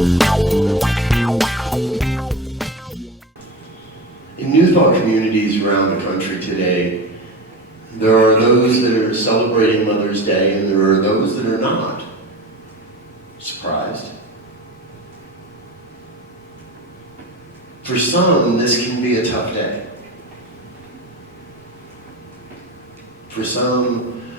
In New Thought communities around the country today, there are those that are celebrating Mother's Day and there are those that are not. Surprised? For some, this can be a tough day. For some,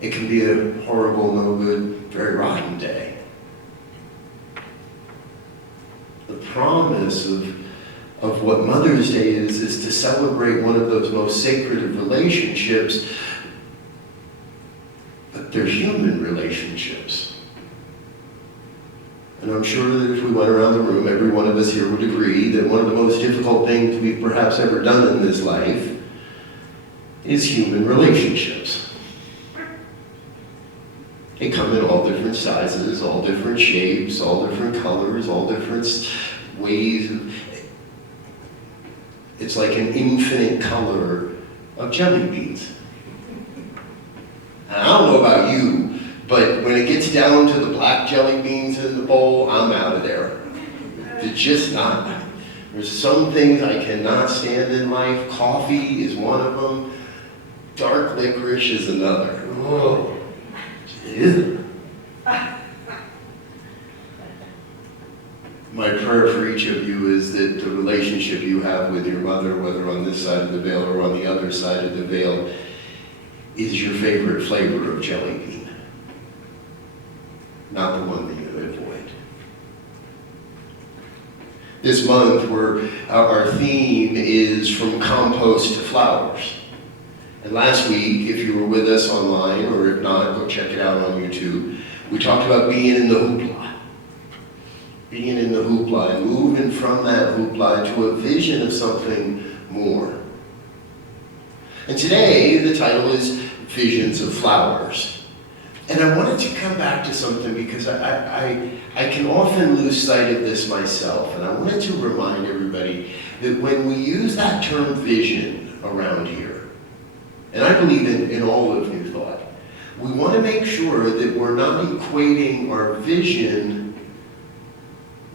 it can be a horrible, no good, very rotten day. The promise of what Mother's Day is to celebrate one of those most sacred of relationships, but they're human relationships. And I'm sure that if we went around the room, every one of us here would agree that one of the most difficult things we've perhaps ever done in this life is human relationships. They come in all different sizes, all different shapes, all different colors, all different ways. It's like an infinite color of jelly beans. And I don't know about you, but when it gets down to the black jelly beans in the bowl, I'm out of there. It's just not. There's some things I cannot stand in life. Coffee is one of them. Dark licorice is another. Oh. Ew. My prayer for each of you is that the relationship you have with your mother, whether on this side of the veil or on the other side of the veil, is your favorite flavor of jelly bean, not the one that you avoid. This month, our theme is from Compost to Flowers. And last week, if you were with us online, or if not, go check it out on YouTube, we talked about being in the hoopla. Being in the hoopla and moving from that hoopla to a vision of something more. And today, the title is Visions of Flowers. And I wanted to come back to something because I can often lose sight of this myself. And I wanted to remind everybody that when we use that term vision around here, and I believe in all of New Thought, we want to make sure that we're not equating our vision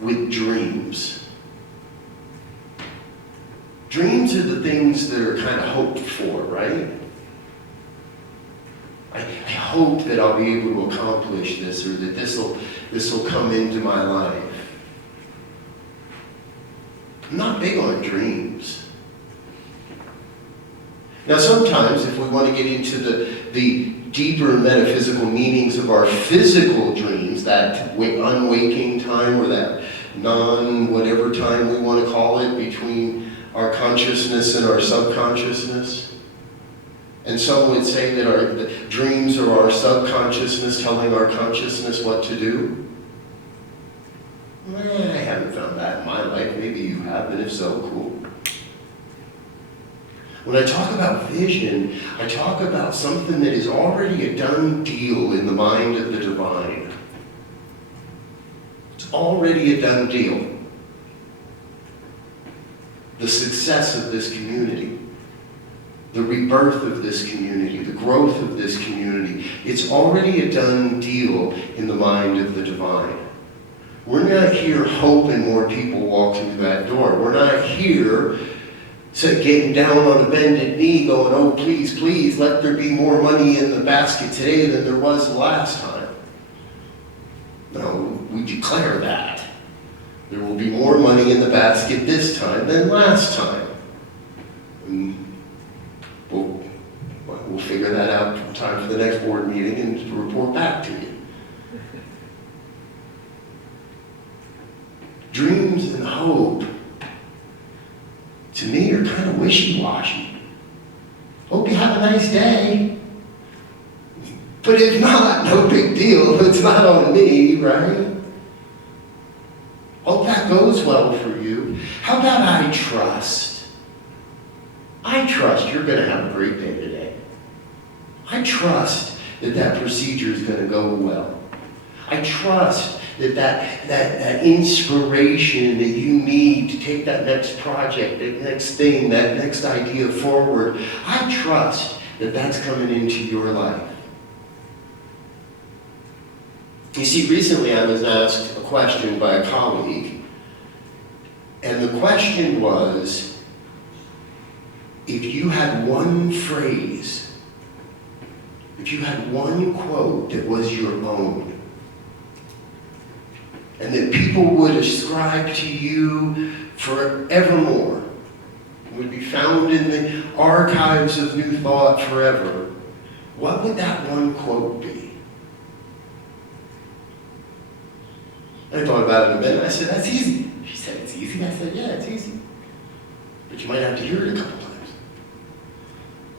with dreams. Dreams are the things that are kind of hoped for, right? I hope that I'll be able to accomplish this, or that this will come into my life. I'm not big on dreams. Now sometimes, if we want to get into the deeper metaphysical meanings of our physical dreams, that unwaking time or that non-whatever time we want to call it between our consciousness and our subconsciousness, and some would say that the dreams are our subconsciousness telling our consciousness what to do. I haven't found that in my life. Maybe you have, and if so, cool. When I talk about vision, I talk about something that is already a done deal in the mind of the divine. It's already a done deal. The success of this community, the rebirth of this community, the growth of this community, it's already a done deal in the mind of the divine. We're not here hoping more people walk through that door. We're not here getting down on a bended knee going, oh, please, please, let there be more money in the basket today than there was the last time. No, we declare that. There will be more money in the basket this time than last time. And we'll figure that out in time for the next board meeting and to report back to you. Dreams and hope, to me, are kind of wishy-washy. Hope you have a nice day. But if not, no big deal. It's not on me, right? Hope that goes well for you. How about I trust? I trust you're going to have a great day today. I trust that procedure is going to go well. I trust that inspiration that you need to take that next project, that next thing, that next idea forward, I trust that that's coming into your life. You see, recently I was asked a question by a colleague, and the question was, if you had one phrase, if you had one quote that was your own, and that people would ascribe to you forevermore, would be found in the archives of New Thought forever, what would that one quote be? I thought about it a minute. I said, that's easy. She said, it's easy? I said, yeah, it's easy. But you might have to hear it a couple times.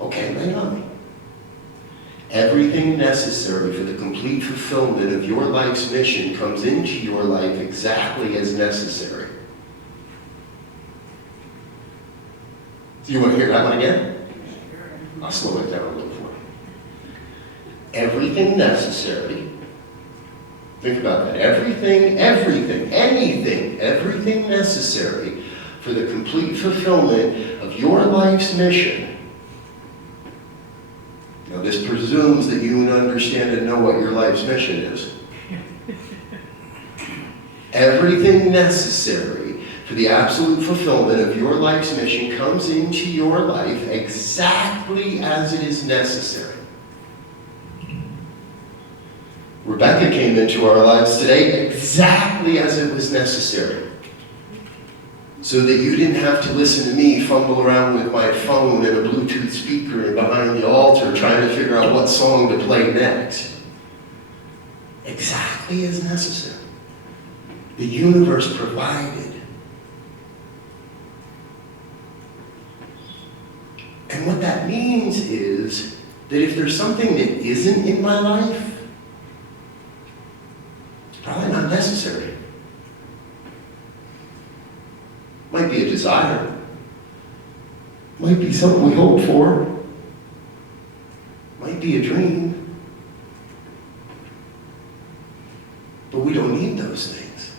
Okay, lay it on me. Everything necessary for the complete fulfillment of your life's mission comes into your life exactly as necessary. Do you want to hear that one again? I'll slow it down a little for you. Everything necessary, think about that, everything necessary for the complete fulfillment of your life's mission. Now this presumes that you understand and know what your life's mission is. Everything necessary for the absolute fulfillment of your life's mission comes into your life exactly as it is necessary. Rebecca came into our lives today exactly as it was necessary. So that you didn't have to listen to me fumble around with my phone and a Bluetooth speaker and behind the altar trying to figure out what song to play next. Exactly as necessary. The universe provided. And what that means is that if there's something that isn't in my life, it's probably not necessary. Might be a desire. Might be something we hope for. Might be a dream. But we don't need those things.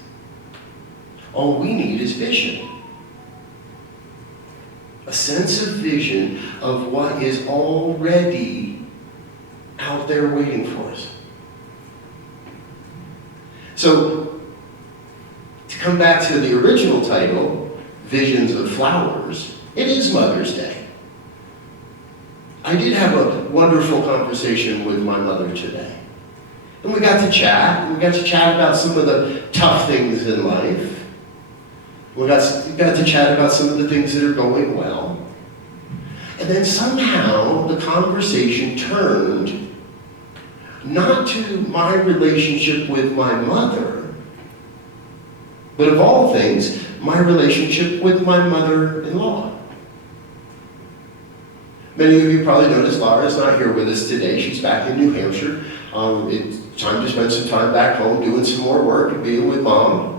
All we need is vision. A sense of vision of what is already out there waiting for us. So, to come back to the original title, Visions of Flowers, it is Mother's Day. I did have a wonderful conversation with my mother today. And we got to chat. We got to chat about some of the tough things in life. We got to chat about some of the things that are going well. And then somehow the conversation turned not to my relationship with my mother, but of all things, my relationship with my mother-in-law. Many of you probably noticed Laura's not here with us today. She's back in New Hampshire. It's time to spend some time back home doing some more work and being with Mom.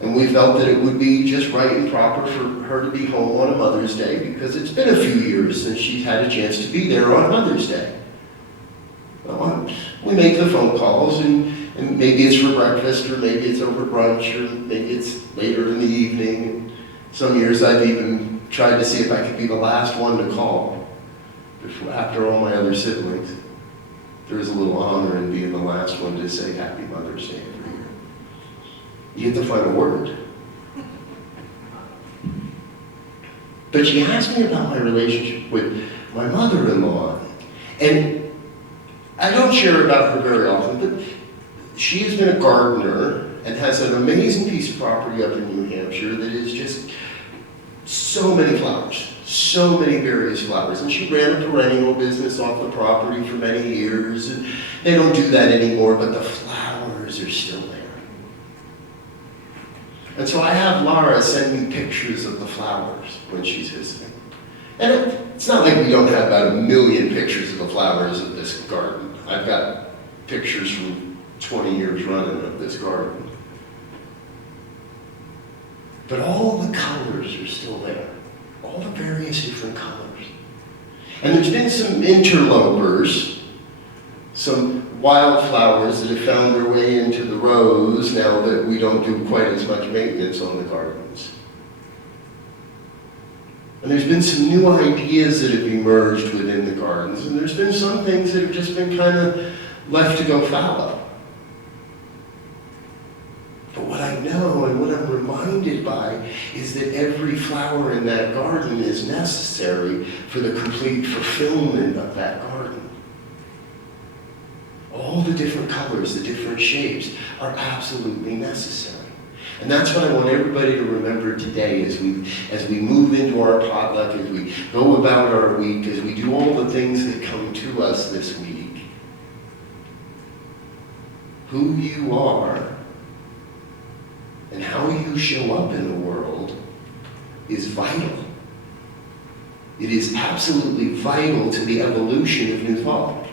And we felt that it would be just right and proper for her to be home on a Mother's Day because it's been a few years since she's had a chance to be there on Mother's Day. Well, we make the phone calls and maybe it's for breakfast or maybe it's over brunch or maybe it's later in the evening. Some years I've even tried to see if I could be the last one to call after all my other siblings. There is a little honor in being the last one to say Happy Mother's Day every year. You get the final word. But she asked me about my relationship with my mother-in-law. And I don't share about her very often, but she has been a gardener and has an amazing piece of property up in New Hampshire that is just so many flowers, so many various flowers. And she ran a perennial business off the property for many years. And they don't do that anymore, but the flowers are still there. And so I have Laura send me pictures of the flowers when she's visiting. And it's not like we don't have about 1 million pictures of the flowers of this garden. I've got pictures from 20 years running of this garden. But all the colors are still there. All the various different colors. And there's been some interlopers, some wildflowers that have found their way into the rows now that we don't do quite as much maintenance on the gardens. And there's been some new ideas that have emerged within the gardens, and there's been some things that have just been kind of left to go fallow. what I know and what I'm reminded by is that every flower in that garden is necessary for the complete fulfillment of that garden. All the different colors, the different shapes are absolutely necessary. And that's what I want everybody to remember today as we move into our potluck, as we go about our week, as we do all the things that come to us this week. Who you are and how you show up in the world is vital. It is absolutely vital to the evolution of new thought,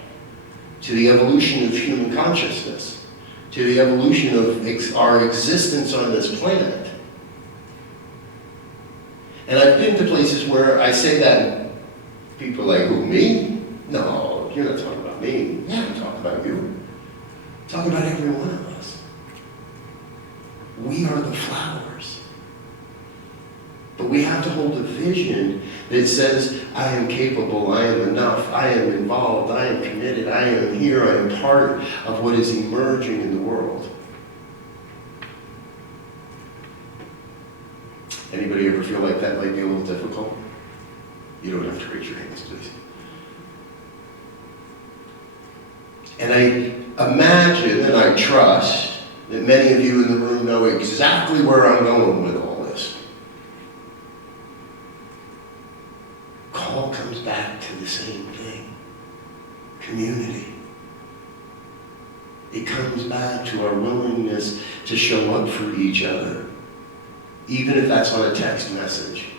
to the evolution of human consciousness, to the evolution of our existence on this planet. And I've been to places where I say that, and people are like, who, me? No, you're not talking about me. Yeah, I'm talking about you. I'm talking about every one of us. We are the flowers. But we have to hold a vision that says, I am capable, I am enough, I am involved, I am committed, I am here, I am part of what is emerging in the world. Anybody ever feel like that might be a little difficult? You don't have to raise your hands, please. And I imagine and I trust that many of you in the room know exactly where I'm going with all this. All comes back to the same thing. Community. It comes back to our willingness to show up for each other. Even if that's on a text message.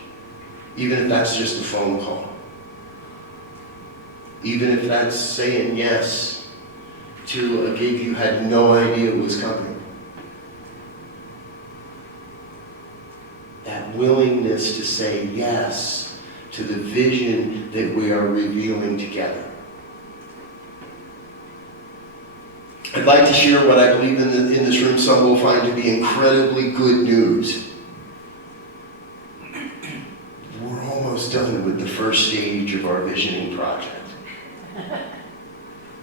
Even if that's just a phone call. Even if that's saying yes to a gig you had no idea was coming. That willingness to say yes to the vision that we are revealing together. I'd like to share what I believe in this room some will find to be incredibly good news. We're almost done with the first stage of our visioning project.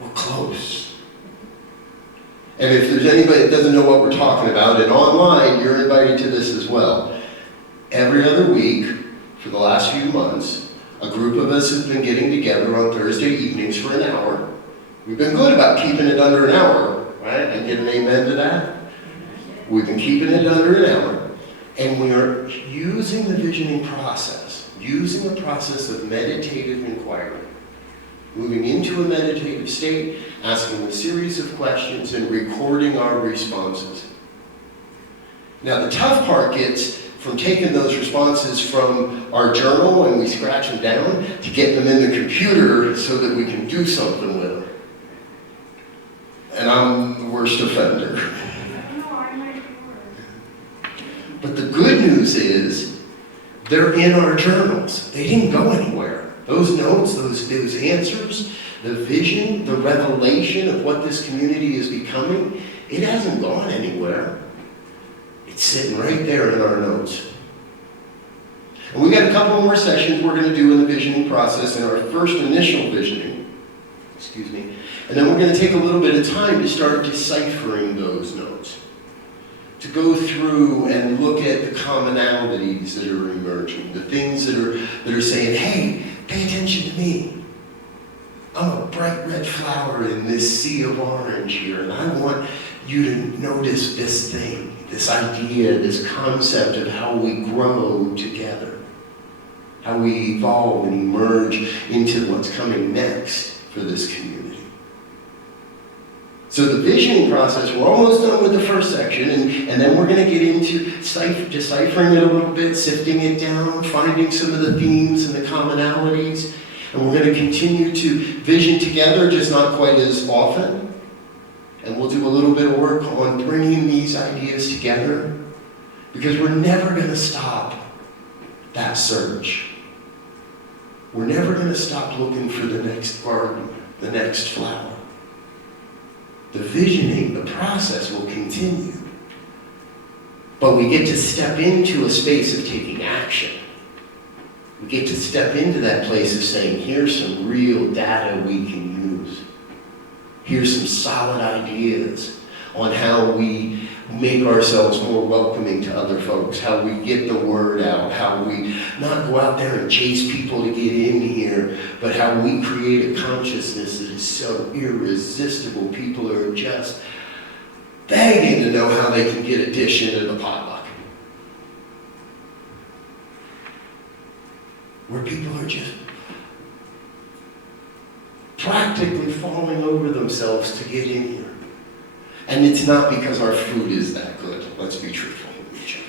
We're close. And if there's anybody that doesn't know what we're talking about, and online, you're invited to this as well. Every other week, for the last few months, a group of us has been getting together on Thursday evenings for an hour. We've been good about keeping it under an hour, right? And get an amen to that? We've been keeping it under an hour. And we are using the visioning process, using the process of meditative inquiry, moving into a meditative state, asking a series of questions, and recording our responses. Now, the tough part gets from taking those responses from our journal and we scratch them down to get them in the computer so that we can do something with them. And I'm the worst offender. But the good news is they're in our journals. They didn't go anywhere. Those notes, those answers, the vision, the revelation of what this community is becoming, it hasn't gone anywhere. It's sitting right there in our notes. And we've got a couple more sessions we're going to do in the visioning process in our first initial visioning. And then we're going to take a little bit of time to start deciphering those notes. To go through and look at the commonalities that are emerging. The things that are saying, hey, pay attention to me. I'm a bright red flower in this sea of orange here, and I want you to notice this thing, this idea, this concept of how we grow together, how we evolve and emerge into what's coming next for this community. So the visioning process, we're almost done with the first section, and then we're going to get into deciphering it a little bit, sifting it down, finding some of the themes and the commonalities, and we're going to continue to vision together, just not quite as often. And we'll do a little bit of work on bringing these ideas together, because we're never going to stop that search. We're never going to stop looking for the next garden, the next flower. The visioning, the process will continue. But we get to step into a space of taking action. We get to step into that place of saying, here's some real data we can use. Here's some solid ideas on how we make ourselves more welcoming to other folks, how we get the word out, how we not go out there and chase people to get in here, but how we create a consciousness that is so irresistible. People are just begging to know how they can get a dish into the potluck. Where people are just practically falling over themselves to get in here. And it's not because our food is that good. Let's be truthful with each other.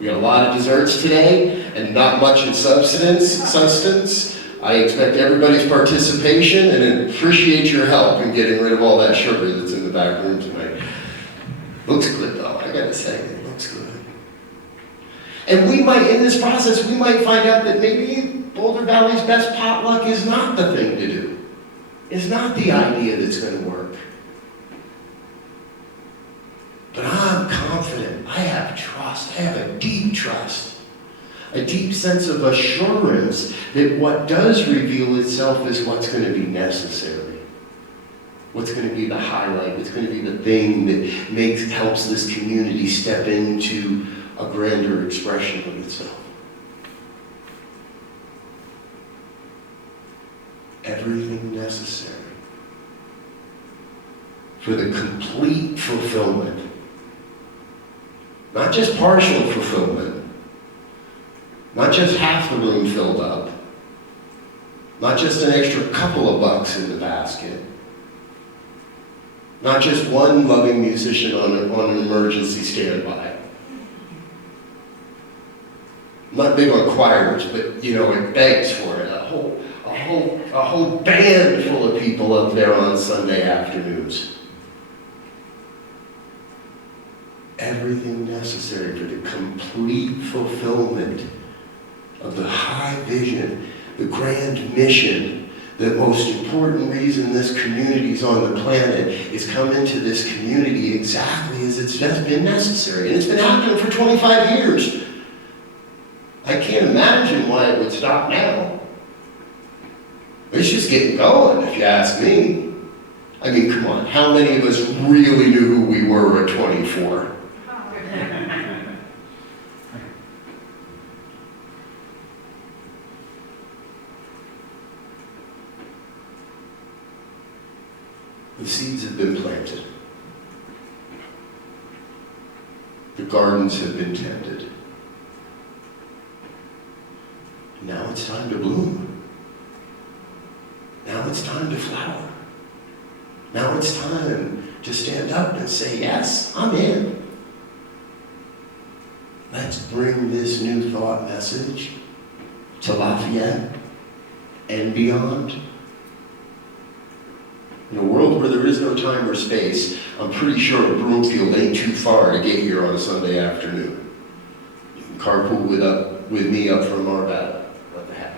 We got a lot of desserts today and not much in substance. I expect everybody's participation and appreciate your help in getting rid of all that sugar that's in the back room tonight. Looks good though, I gotta say, it looks good. And we might, in this process, we might find out that maybe Boulder Valley's best potluck is not the thing to do. It's not the idea that's going to work. But I'm confident. I have trust. I have a deep trust. A deep sense of assurance that what does reveal itself is what's going to be necessary. What's going to be the highlight. What's going to be the thing that helps this community step into a grander expression of itself. Everything necessary for the complete fulfillment. Not just partial fulfillment. Not just half the room filled up. Not just an extra couple of bucks in the basket. Not just one loving musician on an emergency standby. I'm not big on choirs, but it begs for it. A whole band full of people up there on Sunday afternoons. Everything necessary for the complete fulfillment of the high vision, the grand mission, the most important reason this community is on the planet is come into this community exactly as it's been necessary. And it's been happening for 25 years. I can't imagine why it would stop now. It's just getting going, if you ask me. I mean, come on, how many of us really knew who we were at 24? The seeds have been planted. The gardens have been tended. Now it's time to bloom. Now it's time to flower. Now it's time to stand up and say, yes, I'm in. Let's bring this new thought message to Lafayette and beyond. In a world where there is no time or space, I'm pretty sure Broomfield ain't too far to get here on a Sunday afternoon. You can carpool with me up from Arvada. What the heck?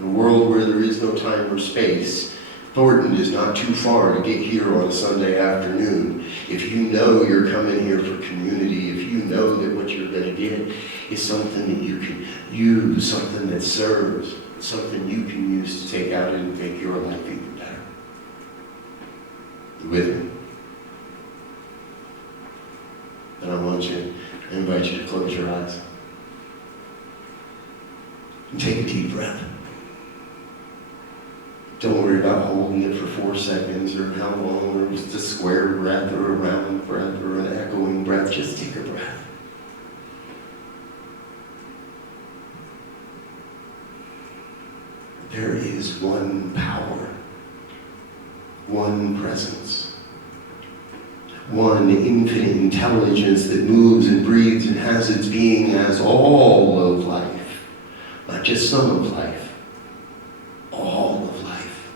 In a world where there is no time or space, Thornton is not too far to get here on a Sunday afternoon. If you know you're coming here for community, if you know that what you're going to get is something that you can use, something that serves, something you can use to take out and make your life even better. You with me? And I invite you to close your eyes and take a deep breath. Don't worry about holding it for 4 seconds or how long, or just a square breath or a round breath or an echoing breath. Just take a breath. There is one power, one presence, one infinite intelligence that moves and breathes and has its being as all of life, not just some of life, all of life.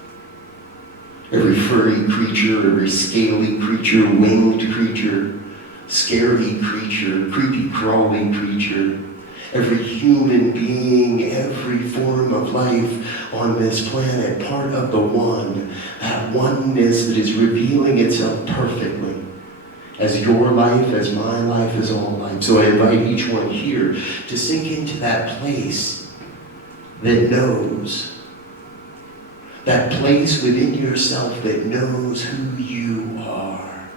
Every furry creature, every scaly creature, winged creature, scary creature, creepy crawly creature, every human being, every form of life on this planet, part of the one, that oneness that is revealing itself perfectly as your life, as my life, as all life. So I invite each one here to sink into that place that knows That place within yourself that knows who you are.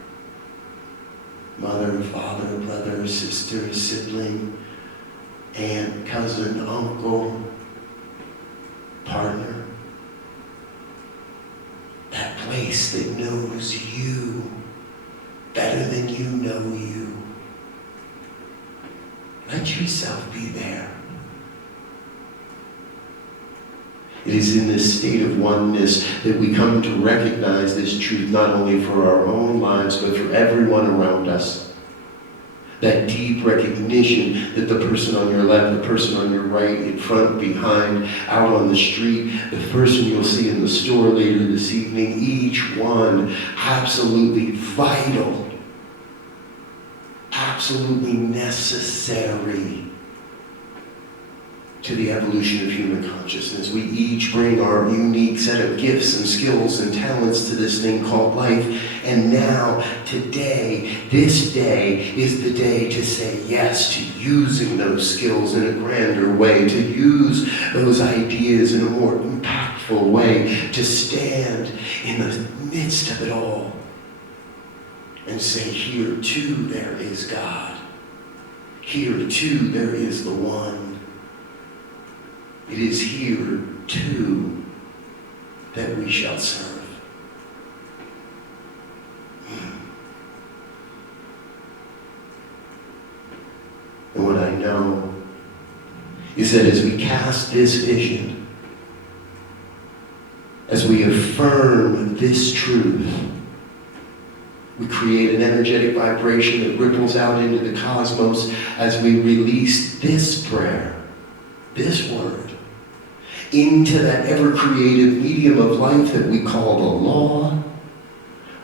Mother, father, brother, sister, sibling, aunt, cousin, uncle, partner. That place that knows you better than you know you. Let yourself be there. It is in this state of oneness that we come to recognize this truth not only for our own lives, but for everyone around us. That deep recognition that the person on your left, the person on your right, in front, behind, out on the street, the person you'll see in the store later this evening, each one absolutely vital, absolutely necessary to the evolution of human consciousness. We each bring our unique set of gifts and skills and talents to this thing called life. And now, today, this day is the day to say yes to using those skills in a grander way, to use those ideas in a more impactful way, to stand in the midst of it all and say, here too there is God. Here too there is the One. It is here, too, that we shall serve. And what I know is that as we cast this vision, as we affirm this truth, we create an energetic vibration that ripples out into the cosmos as we release this prayer, this word, into that ever-creative medium of life that we call the law.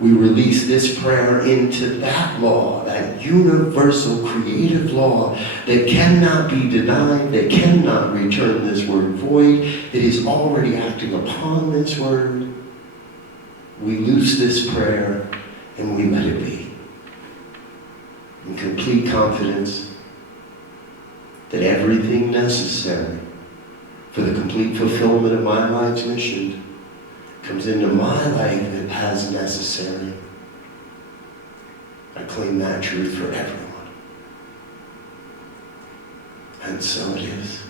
We release this prayer into that law, that universal creative law that cannot be denied, that cannot return this word void, that is already acting upon this word. We loose this prayer and we let it be. In complete confidence that everything necessary for the complete fulfillment of my life's mission comes into my life as necessary. I claim that truth for everyone. And so it is.